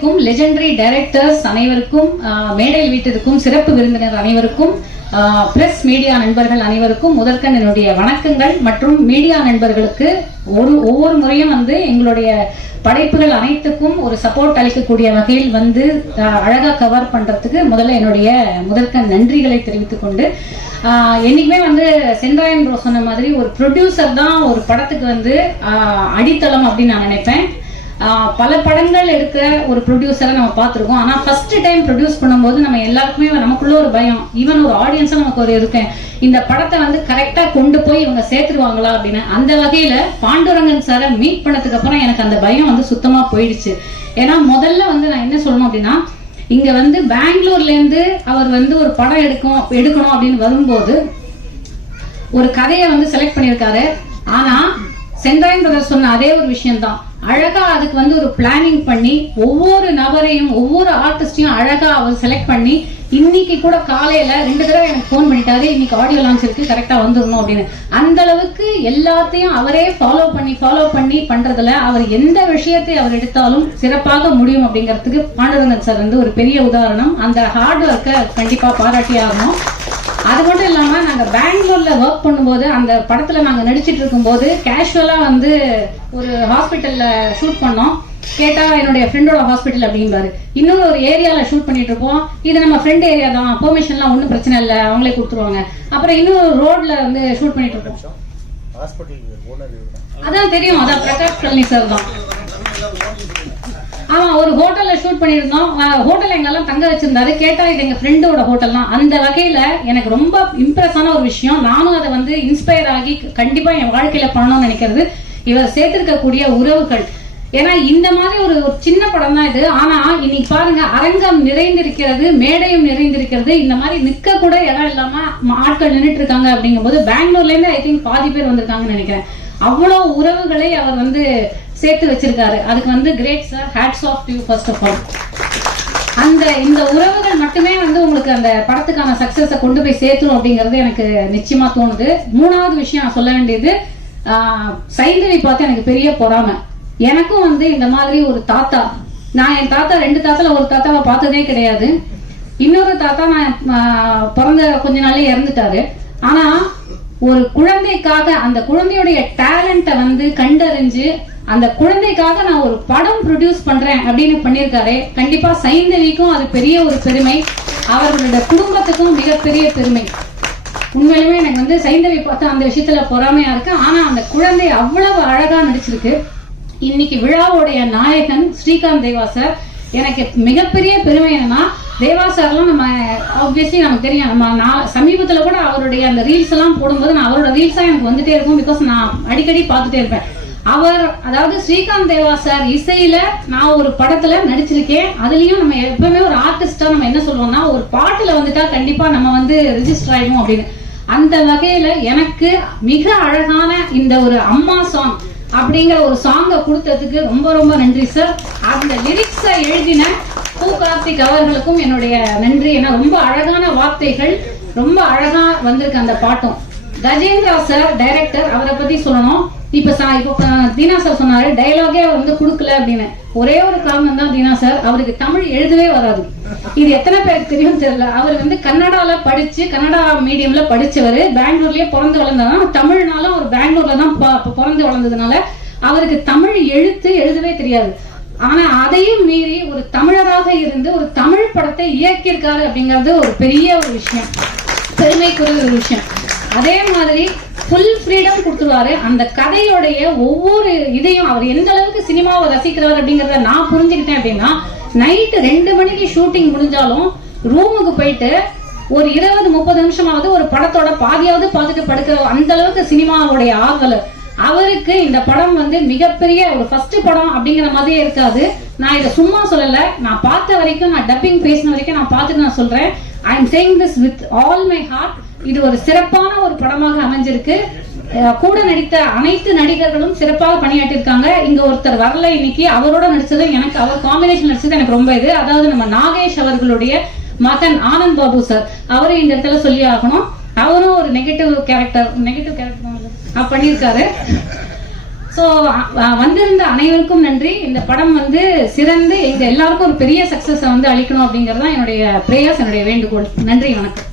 மேடைக்கும் legendary directors அனைவருக்கும், மேடையில் வீட்டிற்கும் சிறப்பு விருந்தினர் அனைவருக்கும், பிரஸ் மீடியா நண்பர்கள் அனைவருக்கும் முதற்கண் என்னுடைய வணக்கங்கள். மற்றும் மீடியா நண்பர்களுக்கு ஒவ்வொரு முறையும் எங்களுடைய படைப்புகள் அனைத்துக்கும் ஒரு சப்போர்ட் அளிக்கக்கூடிய வகையில் அழகா கவர் பண்றதுக்கு முதல்ல என்னுடைய முதற்கண் நன்றிகளை தெரிவித்துக் கொண்டு, என்னைக்குமே சென்றாயன் ப்ரோ சொன்ன மாதிரி ஒரு ப்ரொடியூசர் தான் ஒரு படத்துக்கு அடித்தளம் அப்படின்னு நான் நினைப்பேன். பல படங்கள் எடுக்கிற ஒரு ப்ரொடியூசரை நம்ம பார்த்துருக்கோம். ஆனா ஃபர்ஸ்ட் டைம் ப்ரொடியூஸ் பண்ணும்போது நம்ம எல்லாருக்குமே நமக்குள்ள ஒரு பயம், ஈவன் ஒரு ஆடியன்ஸா நமக்கு ஒரு இருக்கேன், இந்த படத்தை கரெக்டா கொண்டு போய் இவங்க சேர்த்துருவாங்களா அப்படின்னு. அந்த வகையில பாண்டுரங்கன் சாரை மீட் பண்ணதுக்கு அப்புறம் எனக்கு அந்த பயம் சுத்தமா போயிடுச்சு. ஏன்னா முதல்ல நான் என்ன சொல்லணும் அப்படின்னா, இங்க பெங்களூர்ல இருந்து அவர் ஒரு படம் எடுக்கணும் அப்படின்னு வரும்போது ஒரு கதையை செலக்ட் பண்ணியிருக்காரு. ஆனா சென்றாயன் பிரதர் சொன்ன அதே ஒரு விஷயம் தான், அழகா அதுக்கு ஒரு பிளானிங் பண்ணி ஒவ்வொரு நபரையும் ஒவ்வொரு ஆர்டிஸ்டையும் அழகா அவர் செலக்ட் பண்ணி, இன்னைக்கு கூட காலையில 2 தடவை எனக்கு போன் பண்ணிட்டாரு, இன்னைக்கு ஆடியோ லான்ச் இருக்கு, கரெக்டா வந்துடணும் அப்படின்னு. அந்த அளவுக்கு எல்லாத்தையும் அவரே ஃபாலோ பண்ணி பண்றதுல அவர் எந்த விஷயத்தை அவர் எடுத்தாலும் சிறப்பாக முடியும் அப்படிங்கிறதுக்கு பாண்டுரங்கன் சார் ஒரு பெரிய உதாரணம். அந்த ஹார்ட் ஒர்க்கை கண்டிப்பா பாராட்டி ஆகணும். அது மட்டும் இல்லாம நாங்க பெங்களூர்ல ஒர்க் பண்ணும்போது அந்த படத்துல நாங்க நடிச்சிட்டு இருக்கும் போது கேஷுவலா ஒரு ஹாஸ்பிட்டல்ல ஷூட் பண்ணோம். கேட்டா என்னுடைய ஃப்ரெண்டோட ஹாஸ்பிட்டல் அப்படின்பாரு. இன்னொரு ஒரு ஏரியால ஷூட் பண்ணிட்டு இருப்போம், இது நம்ம ஃப்ரெண்ட் ஏரியா தான், பெர்மிஷன்லாம் ஒன்றும் பிரச்சனை இல்லை, அவங்களே கொடுத்துருவாங்க. அப்புறம் இன்னொரு ரோட்ல ஷூட் பண்ணிட்டு இருப்போம். அதான் தெரியும், அதான் பிரகாஷ் கல்னி சார் தான். ஆமா, ஒரு ஹோட்டல்ல ஷூட் பண்ணிருந்தோம். ஹோட்டல் எங்கெல்லாம் தங்க வச்சிருந்தாரு. கேட்டா இது எங்க ஃப்ரெண்டோட ஹோட்டல் தான். அந்த வகையில எனக்கு ரொம்ப இம்ப்ரெஸ் ஆன ஒரு விஷயம், நானும் அதை இன்ஸ்பயர் ஆகி கண்டிப்பா என் வாழ்க்கையில பண்ணணும்னு நினைக்கிறது இவர் சேர்த்திருக்கக்கூடிய உறவுகள். ஏன்னா இந்த மாதிரி ஒரு சின்ன படம் தான் இது. ஆனா இன்னைக்கு பாருங்க, அரங்கம் நிறைந்திருக்கிறது, மேடையும் நிறைந்திருக்கிறது. இந்த மாதிரி நிக்க கூட இடம் இல்லாம ஆட்கள் நின்றுட்டு இருக்காங்க. அப்படிங்கும் போது பெங்களூர்ல இருந்து ஐ திங்க் பாதி பேர் வந்திருக்காங்கன்னு நினைக்கிறேன். அவ்வளவு உறவுகளை அவர் சேர்த்து வச்சிருக்காரு. அதுக்கு great sir, hats off to you first of all. இந்த உறவுகள் மட்டுமே உங்களுக்கு அந்த படத்துக்கான சக்சஸை கொண்டு போய் சேர்த்துரும் அப்படிங்கிறது எனக்கு நிச்சயமா தோணுது. 3வது விஷயம் நான் சொல்ல வேண்டியது, சைந்தவி பார்த்து எனக்கு பெரிய பொறாமை. எனக்கும் இந்த மாதிரி ஒரு தாத்தா, நான் என் தாத்தா 2 தாத்தால ஒரு தாத்தாவை பார்த்ததே கிடையாது. இன்னொரு தாத்தா நான் பிறந்த கொஞ்ச நாளே இறந்துட்டாரு. ஆனா ஒரு குழந்தைக்காக அந்த குழந்தையுடைய டேலண்ட்டை கண்டறிஞ்சு அந்த குழந்தைக்காக நான் ஒரு படம் ப்ரொடியூஸ் பண்றேன் அப்படின்னு பண்ணியிருக்காரு. கண்டிப்பா சைந்தவிக்கும் அது பெரிய ஒரு பெருமை, அவர்களுடைய குடும்பத்துக்கும் மிகப்பெரிய பெருமை. உண்மையிலுமே எனக்கு சைந்தவி பார்த்து அந்த விஷயத்துல பொறாமையா இருக்கு. ஆனா அந்த குழந்தை அவ்வளவு அழகா நடிச்சிருக்கு. இன்னைக்கு விழாவுடைய நாயகன் ஸ்ரீகாந்த் தேவா சார். எனக்கு மிகப்பெரிய பெருமை என்னன்னா, தேவா சார்லாம் நம்ம ஆப்வியஸ்லி நமக்கு தெரியும், நம்ம சமீபத்துல கூட அவருடைய அந்த ரீல்ஸ் எல்லாம் போடும்போது நான் அவரோட ரீல்ஸா எனக்கு வந்துட்டே இருக்கும். பிகாஸ் நான் அடிக்கடி பார்த்துட்டே இருப்பேன். அதாவது ஸ்ரீகாந்த் தேவா சார் இசையில நான் ஒரு படத்துல நடிச்சிருக்கேன். அதுலயும் நம்ம எப்பவுமே ஒரு ஆர்டிஸ்டா நம்ம என்ன சொல்லுவோம்னா, ஒரு பாட்டுல வந்துட்டா கண்டிப்பா நம்ம ரெஜிஸ்டர் ஆயிடும் அப்படின்னு. அந்த வகையில எனக்கு மிக அழகான இந்த ஒரு அம்மா சாங் அப்படிங்கிற ஒரு சாங்கை கொடுத்ததுக்கு ரொம்ப ரொம்ப நன்றி சார். அந்த லிரிக்ஸை எழுதின பூ கார்த்திக் அவர்களுக்கும் என்னுடைய நன்றி. ஏன்னா ரொம்ப அழகான வார்த்தைகள், ரொம்ப அழகா வந்திருக்கு அந்த பாட்டும். கஜேந்திரா சார் டைரக்டர், அவரை பத்தி சொல்லணும். இப்ப தீனா சார் சொன்னாரு டைலாகே அவர் கொடுக்கல அப்படின்னு. ஒரே ஒரு காரணம் தான் தீனா சார், அவருக்கு தமிழ் எழுதவே வராது. இது எத்தனை பேருக்கு தெரியும் தெரியல. அவர் கன்னடால படிச்சு, கன்னடா மீடியம்ல படிச்சவர், பெங்களூர்லயே பிறந்து வளர்ந்ததான். தமிழ்னாலும் அவர் பெங்களூர்ல தான் பிறந்து வளர்ந்ததுனால அவருக்கு தமிழ் எழுதவே தெரியாது. ஆனா அதையும் மீறி ஒரு தமிழராக இருந்து ஒரு தமிழ் படத்தை இயக்கியிருக்காரு அப்படிங்கிறது ஒரு பெரிய ஒரு விஷயம், பெருமைக்குரிய ஒரு விஷயம். அதே மாதிரி ஃபுல் ஃப்ரீடம் கொடுத்துருவாரு. அந்த கதையோடைய ஒவ்வொரு இதையும் அவர் எந்த அளவுக்கு சினிமாவை ரசிக்கிறார் அப்படிங்கறத நான் புரிஞ்சுக்கிட்டேன். அப்படின்னா நைட்டு 2 மணிக்கு ஷூட்டிங் முடிஞ்சாலும் ரூமுக்கு போயிட்டு ஒரு 20-30 நிமிஷமாவது ஒரு படத்தோட பாதியாவது பார்த்துட்டு படுக்கிற அந்த அளவுக்கு சினிமாவுடைய ஆர்வலர். அவருக்கு இந்த படம் மிகப்பெரிய ஒரு ஃபர்ஸ்ட் படம் அப்படிங்கிற மாதிரியே இருக்காது. நான் இதை சும்மா சொல்லல, நான் பார்த்த வரைக்கும், நான் டப்பிங் பேசின வரைக்கும் நான் பார்த்துட்டு நான் சொல்றேன், I am saying this with all my heart. இது ஒரு சிறப்பான ஒரு படமாக அமைஞ்சிருக்கு. கூட நடித்த அனைத்து நடிகர்களும் சிறப்பாக பணியாற்றிருக்காங்க. இங்க ஒருத்தர் வரல இன்னைக்கு, அவரோட நடிச்சது எனக்கு, அவர் காம்பினேஷன் நடிச்சது எனக்கு ரொம்ப இது. அதாவது நம்ம நாகேஷ் அவர்களுடைய மகன் ஆனந்த் பாபு சார், அவரும் இந்த இடத்துல சொல்லி ஆகணும். அவரும் ஒரு நெகட்டிவ் கேரக்டர் பண்ணியிருக்காரு. ஸோ வந்திருந்த அனைவருக்கும் நன்றி. இந்த படம் வந்து சிறந்து எங்க எல்லாருக்கும் ஒரு பெரிய சக்சஸ் வந்து அளிக்கணும் அப்படிங்கறது தான் என்னுடைய பிரேயர்ஸ், என்னுடைய வேண்டுகோள். நன்றி, வணக்கம்.